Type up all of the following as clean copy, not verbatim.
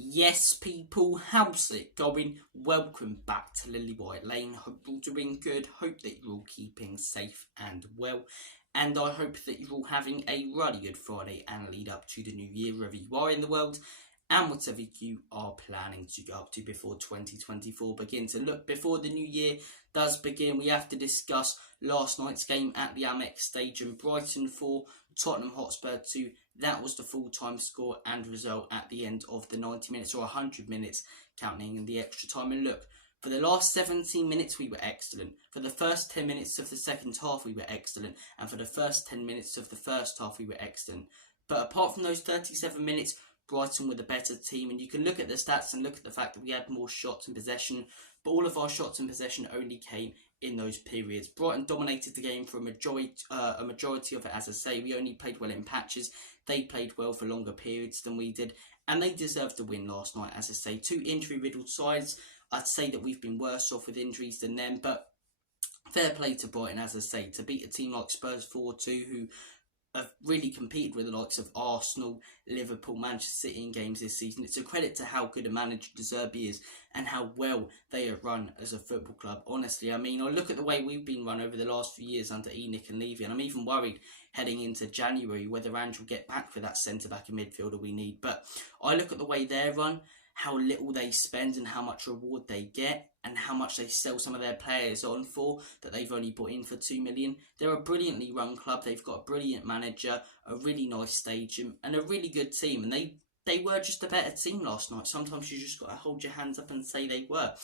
Yes, people, how's it going? Welcome back to Lily White Lane. Hope you're all doing good. Hope that you're all keeping safe and well. And I hope that you're all having a really good Friday and lead up to the new year, wherever you are in the world. And whatever you are planning to go up to before 2024 begins. And look, before the new year does begin, we have to discuss last night's game at the Amex Stadium. Brighton 4, Tottenham Hotspur 2. That was the full-time score and result at the end of the 90 minutes or 100 minutes, counting in the extra time. And look, for the last 17 minutes, we were excellent. For the first 10 minutes of the second half, we were excellent. And for the first 10 minutes of the first half, we were excellent. But apart from those 37 minutes, Brighton were the better team. And you can look at the stats and look at the fact that we had more shots in possession. But all of our shots in possession only came in those periods. Brighton dominated the game for a majority of it, as I say. We only played well in patches. They played well for longer periods than we did. And they deserved the win last night, as I say. Two injury-riddled sides. I'd say that we've been worse off with injuries than them. But fair play to Brighton, as I say. To beat a team like Spurs 4-2, who have really competed with the likes of Arsenal, Liverpool, Manchester City in games this season. It's a credit to how good a manager zerbi is and how well they are run as a football club. Honestly, I mean, I look at the way we've been run over the last few years under Enoch and Levy, and I'm even worried heading into January whether Ange will get back for that centre-back and midfielder we need. But I look at the way they're run, how little they spend and how much reward they get and how much they sell some of their players on for that they've only bought in for 2 million. They're a brilliantly run club. They've got a brilliant manager, a really nice stadium and a really good team. And they were just a better team last night. Sometimes you just got to hold your hands up and say they were.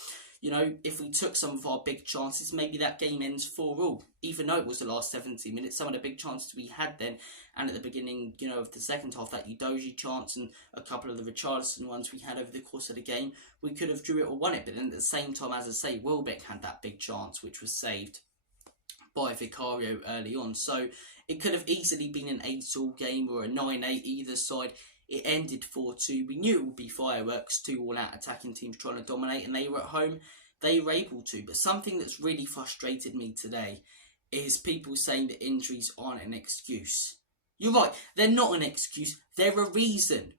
You know, if we took some of our big chances, maybe that game ends 4-4. Even though it was the last 70 minutes, some of the big chances we had then, and at the beginning, you know, of the second half, that Udogie chance and a couple of the Richarlison ones we had over the course of the game, we could have drew it or won it. But then at the same time, as I say, Welbeck had that big chance, which was saved by Vicario early on. So it could have easily been an 8-all game or a 9-8 either side. It ended 4-2. We knew it would be fireworks, two all-out attacking teams trying to dominate, and they were at home. They were able to. But something that's really frustrated me today is people saying that injuries aren't an excuse. You're right. They're not an excuse. They're a reason.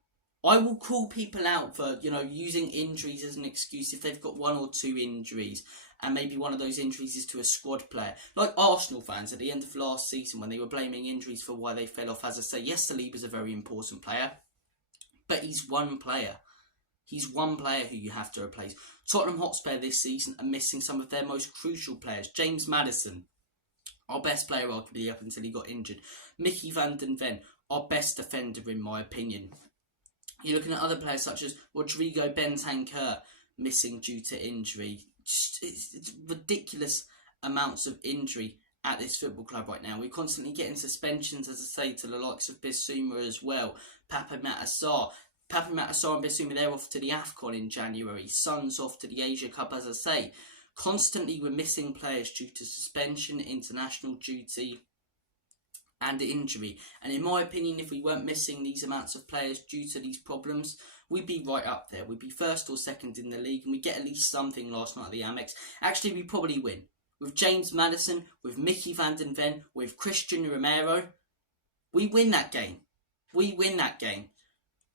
I will call people out for, you know, using injuries as an excuse if they've got one or two injuries. And maybe one of those injuries is to a squad player. Like Arsenal fans at the end of last season when they were blaming injuries for why they fell off. As I say, yes, Saliba's a very important player. But he's one player. He's one player who you have to replace. Tottenham Hotspur this season are missing some of their most crucial players. James Maddison, our best player arguably up until he got injured. Mickey van den Ven, our best defender in my opinion. You're looking at other players such as Rodrigo Bentancur missing due to injury. It's ridiculous amounts of injury at this football club right now. We're constantly getting suspensions, as I say, to the likes of Bissouma as well. Pape Matar and Bissouma, they're off to the AFCON in January. Son's off to the Asia Cup, as I say. Constantly we're missing players due to suspension, international duty and injury. And in my opinion, if we weren't missing these amounts of players due to these problems, we'd be right up there. We'd be first or second in the league and we'd get at least something last night at the Amex. Actually, we probably win. With James Maddison, with Mickey van den Ven, with Christian Romero, we win that game. We win that game.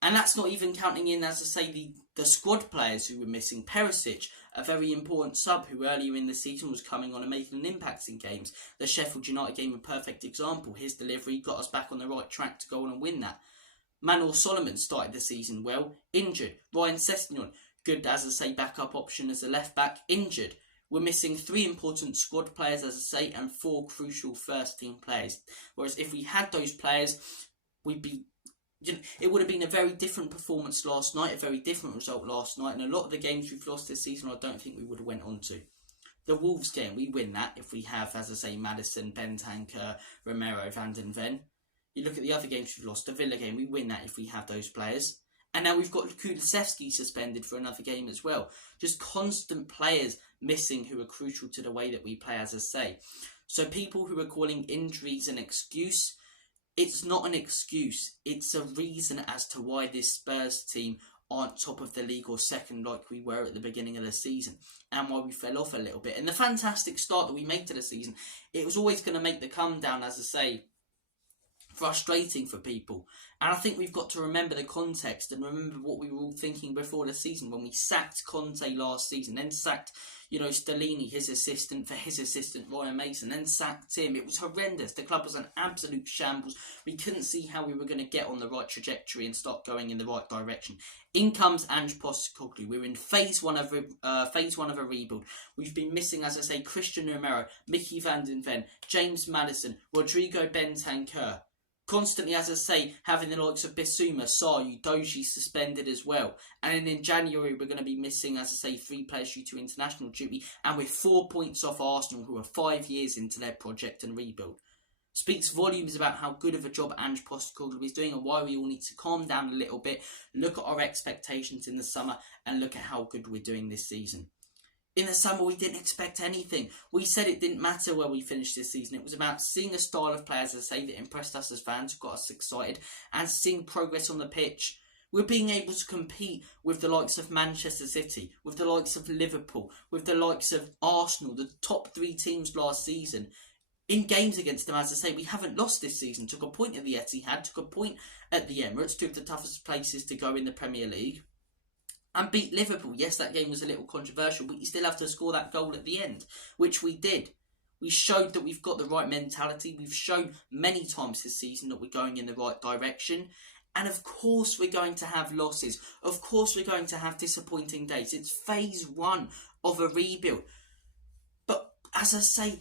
And that's not even counting in, as I say, the squad players who were missing. Perisic, a very important sub who earlier in the season was coming on and making an impact in games. The Sheffield United game, a perfect example. His delivery got us back on the right track to go on and win that. Manuel Solomon started the season well, injured. Ryan Sessegnon, good, as I say, backup option as a left-back, injured. We're missing 3 important squad players, as I say, and 4 crucial first-team players. Whereas if we had those players, we'd be... You know, it would have been a very different performance last night, a very different result last night, and a lot of the games we've lost this season I don't think we would have went on to. The Wolves game, we win that if we have, as I say, Maddison, Bentancur, Romero, van den Ven. You look at the other games we've lost, the Villa game, we win that if we have those players. And now we've got Kulusevski suspended for another game as well. Just constant players missing who are crucial to the way that we play, as I say. So people who are calling injuries an excuse, it's not an excuse. It's a reason as to why this Spurs team aren't top of the league or second like we were at the beginning of the season, and why we fell off a little bit. And the fantastic start that we made to the season, it was always going to make the come down, as I say, frustrating for people. And I think we've got to remember the context and remember what we were all thinking before the season when we sacked Conte last season, then sacked, Stellini, his assistant, for his assistant Ryan Mason, then sacked him. It was horrendous. The club was an absolute shambles. We couldn't see how we were going to get on the right trajectory and start going in the right direction. In comes Ange Postecoglou. We're in phase one of a rebuild. We've been missing, as I say, Christian Romero, Mickey van den Ven, James Maddison, Rodrigo Bentancur. Constantly, as I say, having the likes of Bissouma, Sarr, Doji suspended as well. And then in January, we're going to be missing, as I say, 3 players due to international duty. And we're 4 points off Arsenal, who are 5 years into their project and rebuild. Speaks volumes about how good of a job Ange Postecoglou is doing and why we all need to calm down a little bit, look at our expectations in the summer and look at how good we're doing this season. In the summer, we didn't expect anything. We said it didn't matter where we finished this season. It was about seeing a style of play, as I say, that impressed us as fans, got us excited, and seeing progress on the pitch. We're being able to compete with the likes of Manchester City, with the likes of Liverpool, with the likes of Arsenal, the top 3 teams last season. In games against them, as I say, we haven't lost this season. Took a point at the Etihad, took a point at the Emirates, 2 of the toughest places to go in the Premier League. And beat Liverpool. Yes, that game was a little controversial, but you still have to score that goal at the end, which we did. We showed that we've got the right mentality. We've shown many times this season that we're going in the right direction. And of course we're going to have losses. Of course we're going to have disappointing days. It's phase 1 of a rebuild. But as I say,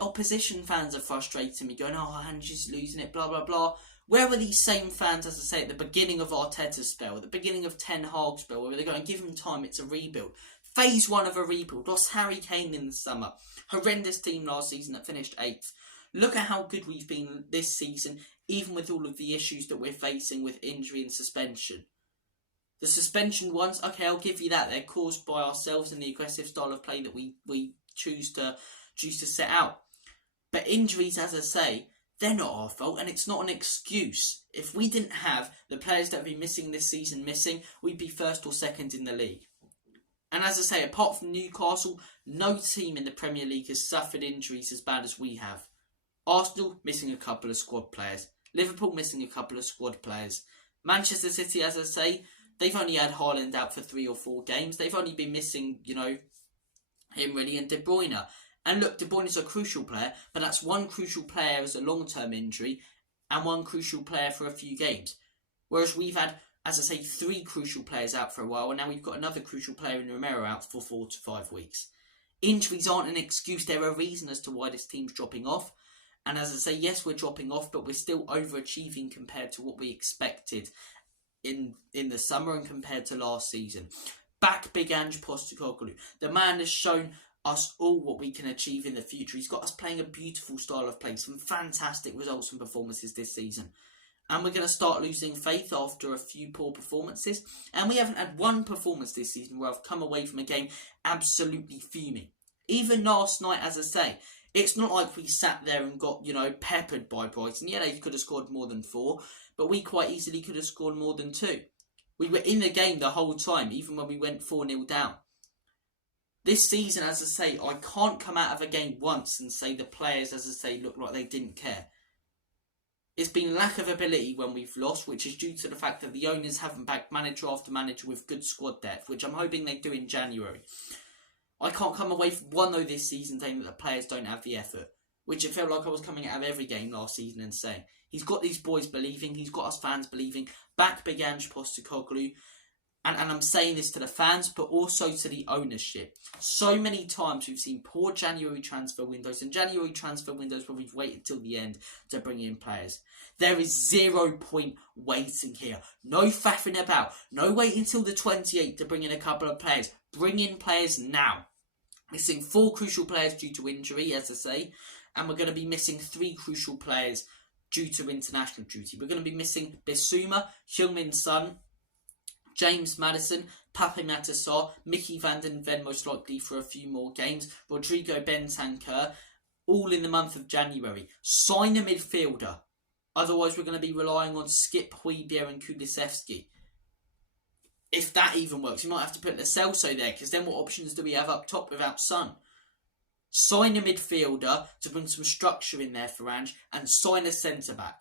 opposition fans are frustrating me, going, oh, Ange is losing it, blah, blah, blah. Where were these same fans, as I say, at the beginning of Arteta's spell, at the beginning of Ten Hag's spell, where they're going, give him time, it's a rebuild. Phase 1 of a rebuild. Lost Harry Kane in the summer. Horrendous team last season that finished 8th. Look at how good we've been this season, even with all of the issues that we're facing with injury and suspension. The suspension ones, okay, I'll give you that. They're caused by ourselves and the aggressive style of play that we choose to set out. But injuries, as I say, they're not our fault, and it's not an excuse. If we didn't have the players that have been missing this season we'd be 1st or 2nd in the league. And as I say, apart from Newcastle, no team in the Premier League has suffered injuries as bad as we have. Arsenal missing a couple of squad players. Liverpool missing a couple of squad players. Manchester City, as I say, they've only had Haaland out for 3 or 4 games. They've only been missing, him really and De Bruyne. And look, De Bruyne is a crucial player, but that's one crucial player as a long-term injury and one crucial player for a few games. Whereas we've had, as I say, 3 crucial players out for a while, and now we've got another crucial player in Romero out for 4 to 5 weeks. Injuries aren't an excuse, they're a reason as to why this team's dropping off. And as I say, yes, we're dropping off, but we're still overachieving compared to what we expected in the summer and compared to last season. Back big Ange Postecoglou. The man has shown us all what we can achieve in the future. He's got us playing a beautiful style of play, some fantastic results and performances this season. And we're going to start losing faith after a few poor performances. And we haven't had one performance this season where I've come away from a game absolutely fuming. Even last night, as I say, it's not like we sat there and got, peppered by Brighton. Yeah, they could have scored more than 4, but we quite easily could have scored more than 2. We were in the game the whole time, even when we went 4-0 down. This season, as I say, I can't come out of a game once and say the players, as I say, look like they didn't care. It's been lack of ability when we've lost, which is due to the fact that the owners haven't backed manager after manager with good squad depth, which I'm hoping they do in January. I can't come away from one, though, this season saying that the players don't have the effort, which it felt like I was coming out of every game last season and saying. He's got these boys believing, he's got us fans believing. Back big Ange Postecoglou. And I'm saying this to the fans, but also to the ownership. So many times we've seen poor January transfer windows, and January transfer windows where we've waited till the end to bring in players. There is 0 point waiting here. No faffing about. No waiting till the 28th to bring in a couple of players. Bring in players now. Missing 4 crucial players due to injury, as I say, and we're going to be missing 3 crucial players due to international duty. We're going to be missing Bissouma, Heung-min Son, James Maddison, Pape Matar Sarr, Mickey van den Ven most likely for a few more games, Rodrigo Bentancur, all in the month of January. Sign a midfielder. Otherwise we're going to be relying on Skip, Højbjerg and Kulusevski. If that even works, you might have to put Lo Celso there, because then what options do we have up top without Son? Sign a midfielder to bring some structure in there for Ange, and sign a centre-back.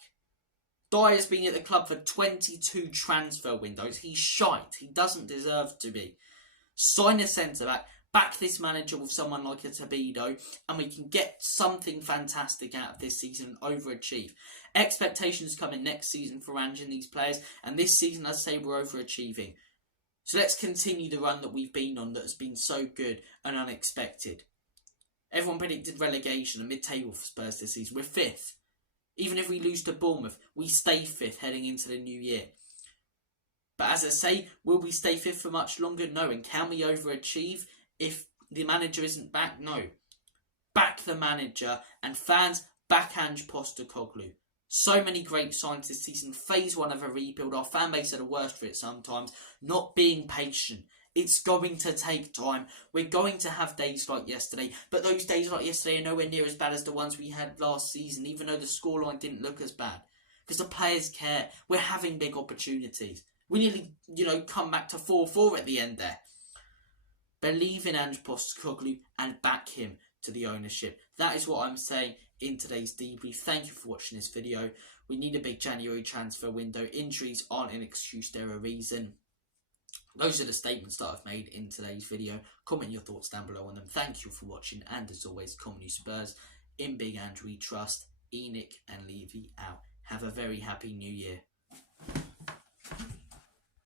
Dyer's been at the club for 22 transfer windows. He's shite. He doesn't deserve to be. Sign a centre-back. Back this manager with someone like a Tobido, and we can get something fantastic out of this season and overachieve. Expectations coming next season for Ange and these players, and this season, as I say, we're overachieving. So let's continue the run that we've been on that has been so good and unexpected. Everyone predicted relegation and mid-table for Spurs this season. We're 5th. Even if we lose to Bournemouth, we stay 5th heading into the new year. But as I say, will we stay 5th for much longer? No. And can we overachieve if the manager isn't back? No. Back the manager, and fans, back Ange Postecoglou. So many great signs this season. Phase 1 of a rebuild. Our fan base are the worst for it sometimes. Not being patient. It's going to take time. We're going to have days like yesterday, but those days like yesterday are nowhere near as bad as the ones we had last season, even though the scoreline didn't look as bad. Because the players care. We're having big opportunities. We nearly, come back to 4-4 at the end there. Believe in Ange Postecoglou and back him to the ownership. That is what I'm saying in today's debrief. Thank you for watching this video. We need a big January transfer window. Injuries aren't an excuse, they're a reason. Those are the statements that I've made in today's video. Comment your thoughts down below on them. Thank you for watching, and as always, Comedy Spurs, in Big Ange we trust. Enoch and Levy out. Have a very happy new year.